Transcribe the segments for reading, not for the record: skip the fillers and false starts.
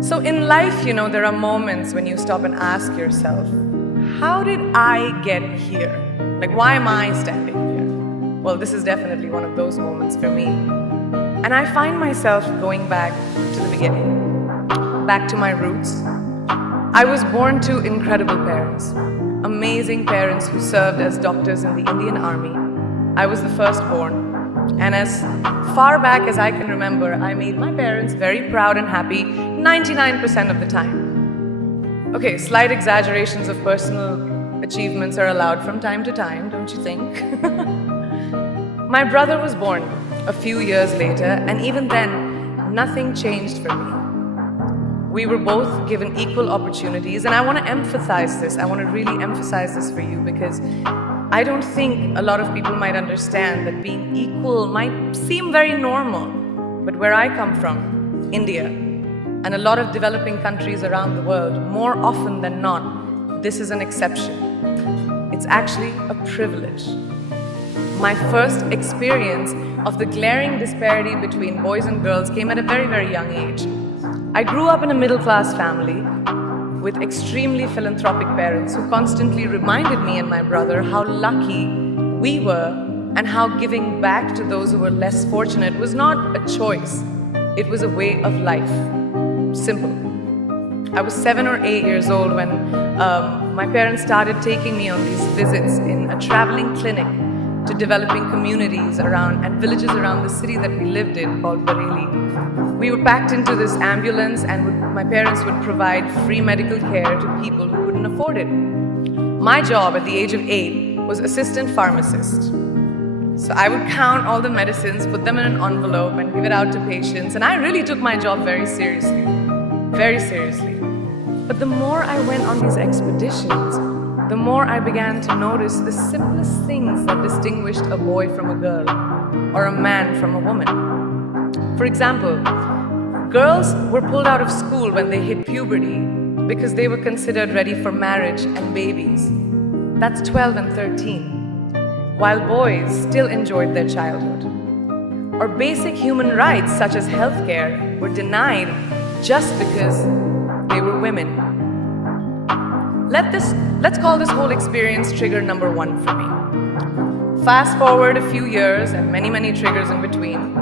So in life, there are moments when you stop and ask yourself, how did I get here? Like, why am I standing here? Well, this is definitely one of those moments for me. And I find myself going back to the beginning, back to my roots. I was born to incredible parents, amazing parents who served as doctors in the Indian Army. I was the firstborn. And as far back as I can remember, I made my parents very proud and happy 99% of the time. Okay, slight exaggerations of personal achievements are allowed from time to time, don't you think? My brother was born a few years later, and even then, nothing changed for me. We were both given equal opportunities, and I want to emphasize this. I want to really emphasize this for you because I don't think a lot of people might understand that being equal might seem very normal. But where I come from, India, and a lot of developing countries around the world, more often than not, this is an exception. It's actually a privilege. My first experience of the glaring disparity between boys and girls came at a very, very young age. I grew up in a middle-class family with extremely philanthropic parents who constantly reminded me and my brother how lucky we were and how giving back to those who were less fortunate was not a choice. It was a way of life. Simple. I was 7 or 8 years old when my parents started taking me on these visits in a traveling clinic to developing communities around and villages around the city that we lived in called Bareilly. We were packed into this ambulance and my parents would provide free medical care to people who couldn't afford it. My job at the age of 8 was assistant pharmacist. So I would count all the medicines, put them in an envelope and give it out to patients, and I really took my job very seriously. Very seriously. But the more I went on these expeditions, the more I began to notice the simplest things that distinguished a boy from a girl or a man from a woman. For example, girls were pulled out of school when they hit puberty because they were considered ready for marriage and babies. That's 12 and 13, while boys still enjoyed their childhood. Or basic human rights such as healthcare were denied just because they were women. Let's call this whole experience trigger number 1 for me. Fast forward a few years and many, many triggers in between.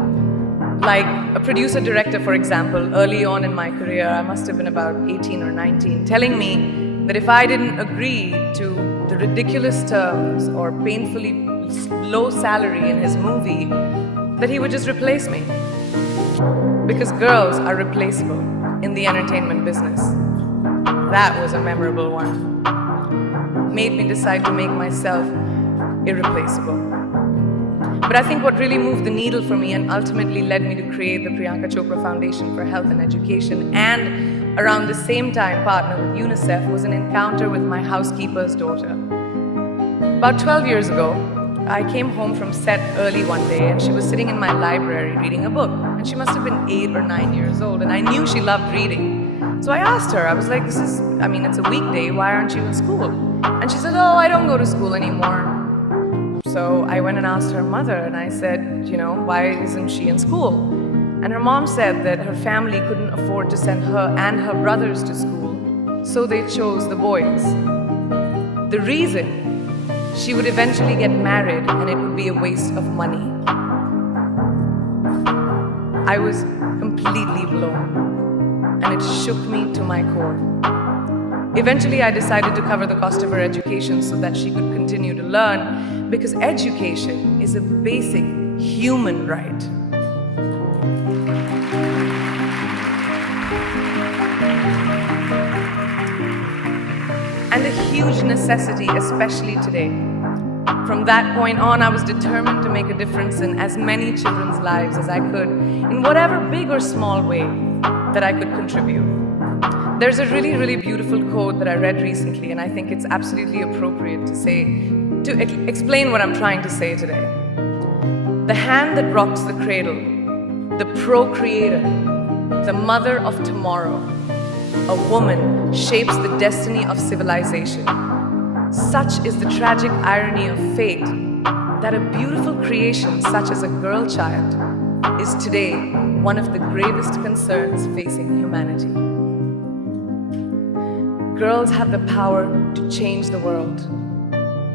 Like a producer-director, for example, early on in my career, I must have been about 18 or 19, telling me that if I didn't agree to the ridiculous terms or painfully low salary in his movie, that he would just replace me. Because girls are replaceable in the entertainment business. That was a memorable one. Made me decide to make myself irreplaceable. But I think what really moved the needle for me and ultimately led me to create the Priyanka Chopra Foundation for Health and Education and around the same time partner with UNICEF was an encounter with my housekeeper's daughter. About 12 years ago, I came home from set early one day and she was sitting in my library reading a book. And she must have been 8 or 9 years old and I knew she loved reading. So I asked her, I was like, it's a weekday, why aren't you in school? And she said, oh, I don't go to school anymore. So I went and asked her mother and I said, why isn't she in school? And her mom said that her family couldn't afford to send her and her brothers to school, so they chose the boys. The reason, she would eventually get married and it would be a waste of money. I was completely blown and it shook me to my core. Eventually, I decided to cover the cost of her education so that she could continue to learn, because education is a basic human right. And a huge necessity, especially today. From that point on, I was determined to make a difference in as many children's lives as I could, in whatever big or small way that I could contribute. There's a really, really beautiful quote that I read recently, and I think it's absolutely appropriate to explain what I'm trying to say today. The hand that rocks the cradle, the procreator, the mother of tomorrow, a woman shapes the destiny of civilization. Such is the tragic irony of fate that a beautiful creation such as a girl child is today one of the gravest concerns facing humanity. Girls have the power to change the world.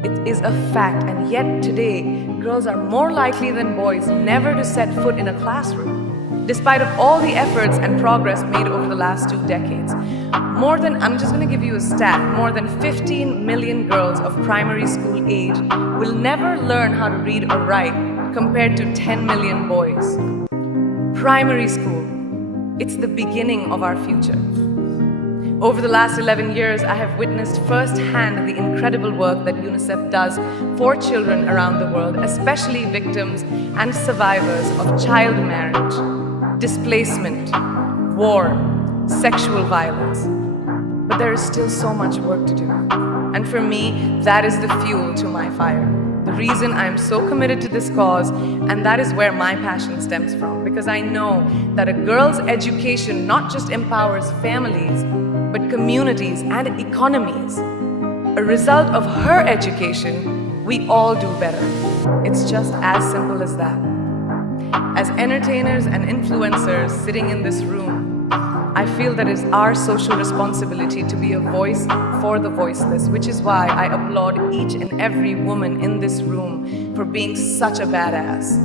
It is a fact, and yet today, girls are more likely than boys never to set foot in a classroom, despite of all the efforts and progress made over the last 2 decades. I'm just going to give you a stat, more than 15 million girls of primary school age will never learn how to read or write, compared to 10 million boys. Primary school, it's the beginning of our future. Over the last 11 years, I have witnessed firsthand the incredible work that UNICEF does for children around the world, especially victims and survivors of child marriage, displacement, war, sexual violence. But there is still so much work to do. And for me, that is the fuel to my fire. The reason I am so committed to this cause, and that is where my passion stems from, because I know that a girl's education not just empowers families, but communities and economies. A result of her education, we all do better. It's just as simple as that. As entertainers and influencers sitting in this room, I feel that it's our social responsibility to be a voice for the voiceless, which is why I applaud each and every woman in this room for being such a badass.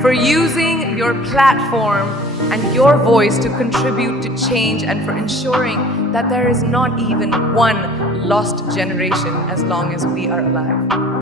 For using your platform and your voice to contribute to change, and for ensuring that there is not even one lost generation as long as we are alive.